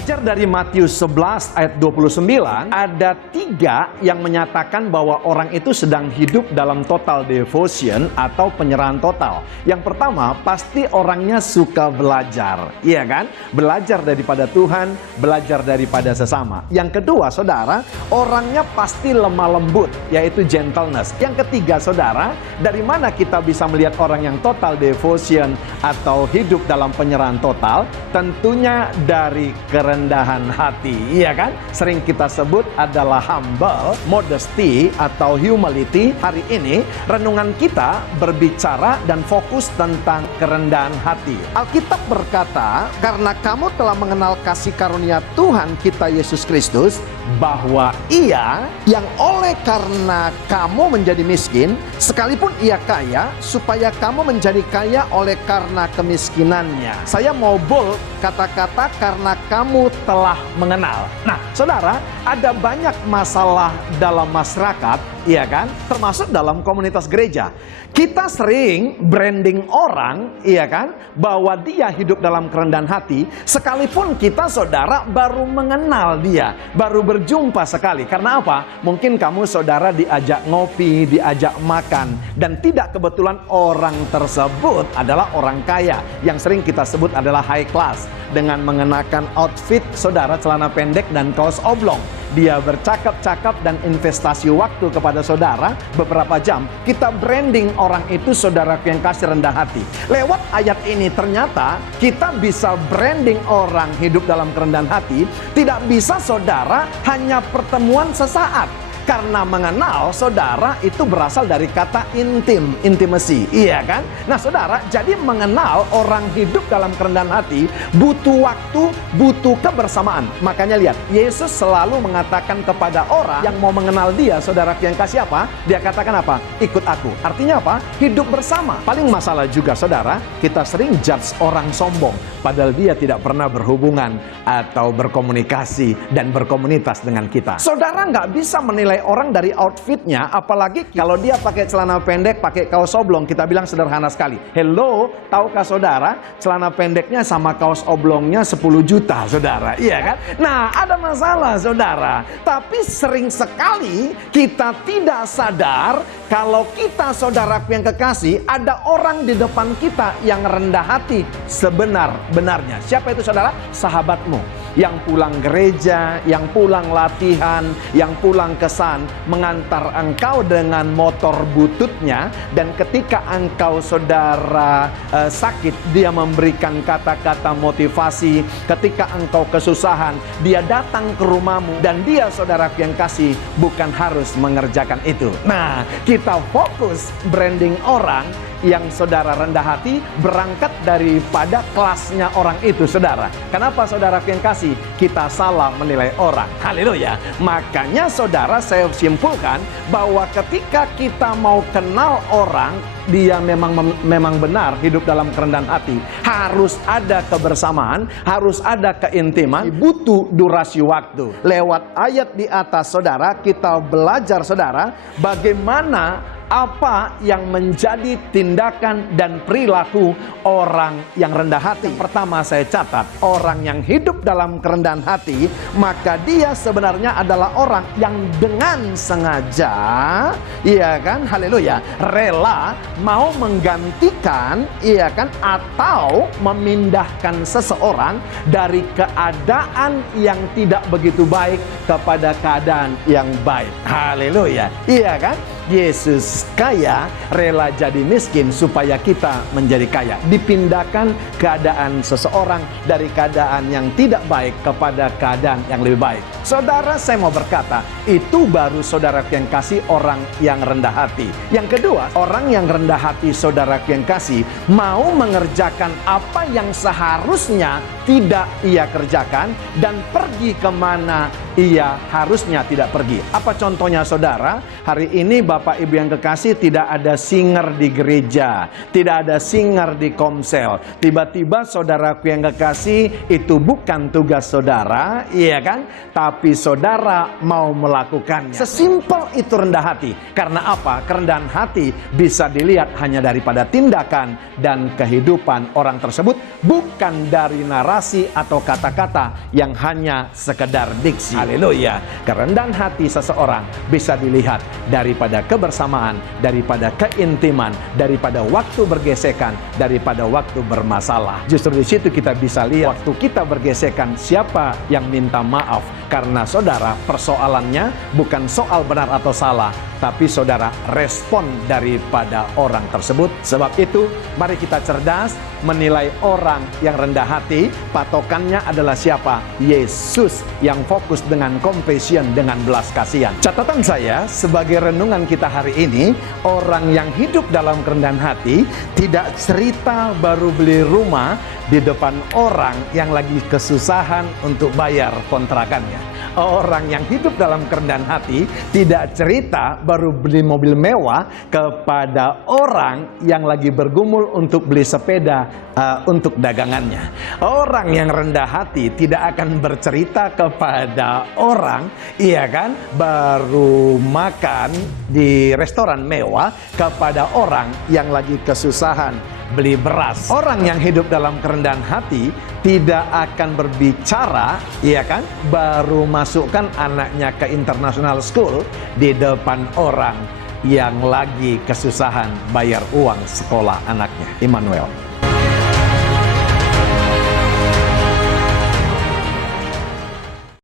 Belajar dari Matius 11 ayat 29, ada 3 yang menyatakan bahwa orang itu sedang hidup dalam total devotion atau penyerahan total. Yang pertama, pasti orangnya suka belajar, iya kan? Belajar daripada Tuhan, belajar daripada sesama. Yang kedua, saudara, orangnya pasti lemah lembut, yaitu gentleness. Yang ketiga, saudara, dari mana kita bisa melihat orang yang total devotion atau hidup dalam penyerahan total? Tentunya dari kerendahan hati, iya kan? Sering kita sebut adalah humble, modesty atau humility. Hari ini renungan kita berbicara dan fokus tentang kerendahan hati. Alkitab berkata, karena kamu telah mengenal kasih karunia Tuhan kita Yesus Kristus, bahwa Ia yang oleh karena kamu menjadi miskin, sekalipun Ia kaya, supaya kamu menjadi kaya oleh karena kemiskinannya. Saya mau bold kata-kata karena kamu telah mengenal. Nah, saudara, ada banyak masalah dalam masyarakat, iya kan? Termasuk dalam komunitas gereja. Kita sering branding orang, iya kan? Bahwa dia hidup dalam kerendahan hati, sekalipun kita, saudara, baru mengenal dia, baru berjumpa sekali. Karena apa? Mungkin kamu, saudara, diajak ngopi, diajak makan, dan tidak kebetulan orang tersebut adalah orang kaya, yang sering kita sebut adalah high class, dengan mengenakan outfit, saudara, celana pendek dan kaos oblong. Dia bercakap-cakap dan investasi waktu kepada saudara beberapa jam. Kita branding orang itu, saudara yang kasih rendah hati. Lewat ayat ini ternyata kita bisa branding orang hidup dalam kerendahan hati. Tidak bisa, saudara, hanya pertemuan sesaat. Karena mengenal, saudara, itu berasal dari kata intim, intimacy, iya kan? Nah, saudara, jadi mengenal orang hidup dalam kerendahan hati butuh waktu, butuh kebersamaan. Makanya lihat, Yesus selalu mengatakan kepada orang yang mau mengenal dia, saudara yang kasih apa? Dia katakan apa? Ikut aku. Artinya apa? Hidup bersama. Paling masalah juga, saudara, kita sering judge orang sombong, padahal dia tidak pernah berhubungan atau berkomunikasi dan berkomunitas dengan kita. Saudara nggak bisa menilai orang dari outfitnya, apalagi kalau dia pakai celana pendek, pakai kaos oblong, kita bilang sederhana sekali. Hello, tahukah saudara, celana pendeknya sama kaos oblongnya 10 juta, saudara, iya kan? Nah, ada masalah, saudara. Tapi sering sekali kita tidak sadar kalau kita, saudaraku yang kekasih, ada orang di depan kita yang rendah hati sebenar-benarnya. Siapa itu, saudara? Sahabatmu yang pulang gereja, yang pulang latihan, yang pulang kesan, mengantar engkau dengan motor bututnya, dan ketika engkau, saudara, sakit, dia memberikan kata-kata motivasi. Ketika engkau kesusahan, dia datang ke rumahmu, dan dia, saudara yang kasih, bukan harus mengerjakan itu. Nah, kita fokus branding orang yang, saudara, rendah hati berangkat daripada kelasnya orang itu, saudara. Kenapa, saudara yang kasih? Kita salah menilai orang. Haleluya. Makanya, saudara, saya simpulkan bahwa ketika kita mau kenal orang, dia memang benar hidup dalam kerendahan hati, harus ada kebersamaan, harus ada keintiman, butuh durasi waktu. Lewat ayat di atas, saudara, kita belajar, saudara, bagaimana apa yang menjadi tindakan dan perilaku orang yang rendah hati. Yang pertama saya catat, orang yang hidup dalam kerendahan hati, maka dia sebenarnya adalah orang yang dengan sengaja, iya kan, haleluya, rela mau menggantikan, iya kan, atau memindahkan seseorang dari keadaan yang tidak begitu baik kepada keadaan yang baik. Haleluya, iya kan? Yesus kaya, rela jadi miskin supaya kita menjadi kaya. Dipindahkan keadaan seseorang dari keadaan yang tidak baik kepada keadaan yang lebih baik. Saudara, saya mau berkata, itu baru, saudara yang kasih, orang yang rendah hati. Yang kedua, orang yang rendah hati, saudara yang kasih, mau mengerjakan apa yang seharusnya tidak ia kerjakan, dan pergi kemana ia harusnya tidak pergi. Apa contohnya saudara? Hari ini Bapak Ibu yang kekasih, tidak ada singer di gereja, tidak ada singer di komsel. Tiba-tiba saudaraku yang kekasih, itu bukan tugas saudara, iya kan? Tapi saudara mau melakukannya. Sesimpel itu rendah hati. Karena apa? Kerendahan hati bisa dilihat hanya daripada tindakan dan kehidupan orang tersebut, bukan dari narasi atau kata-kata yang hanya sekedar diksi. Haleluya. Kerendahan hati seseorang bisa dilihat daripada kebersamaan, daripada keintiman, daripada waktu bergesekan, daripada waktu bermasalah. Justru di situ kita bisa lihat waktu kita bergesekan siapa yang minta maaf. Karena saudara, persoalannya bukan soal benar atau salah, tapi saudara respon daripada orang tersebut. Sebab itu, mari kita cerdas menilai orang yang rendah hati. Patokannya adalah siapa? Yesus, yang fokus dengan compassion, dengan belas kasihan. Catatan saya sebagai renungan kita hari ini, orang yang hidup dalam kerendahan hati tidak cerita baru beli rumah di depan orang yang lagi kesusahan untuk bayar kontrakannya. Orang yang hidup dalam kerendahan hati tidak cerita baru beli mobil mewah kepada orang yang lagi bergumul untuk beli sepeda untuk dagangannya. Orang yang rendah hati tidak akan bercerita kepada orang, iya kan, baru makan di restoran mewah kepada orang yang lagi kesusahan beli beras. Orang yang hidup dalam kerendahan hati tidak akan berbicara, iya kan, baru masukkan anaknya ke international school di depan orang yang lagi kesusahan bayar uang sekolah anaknya. Immanuel.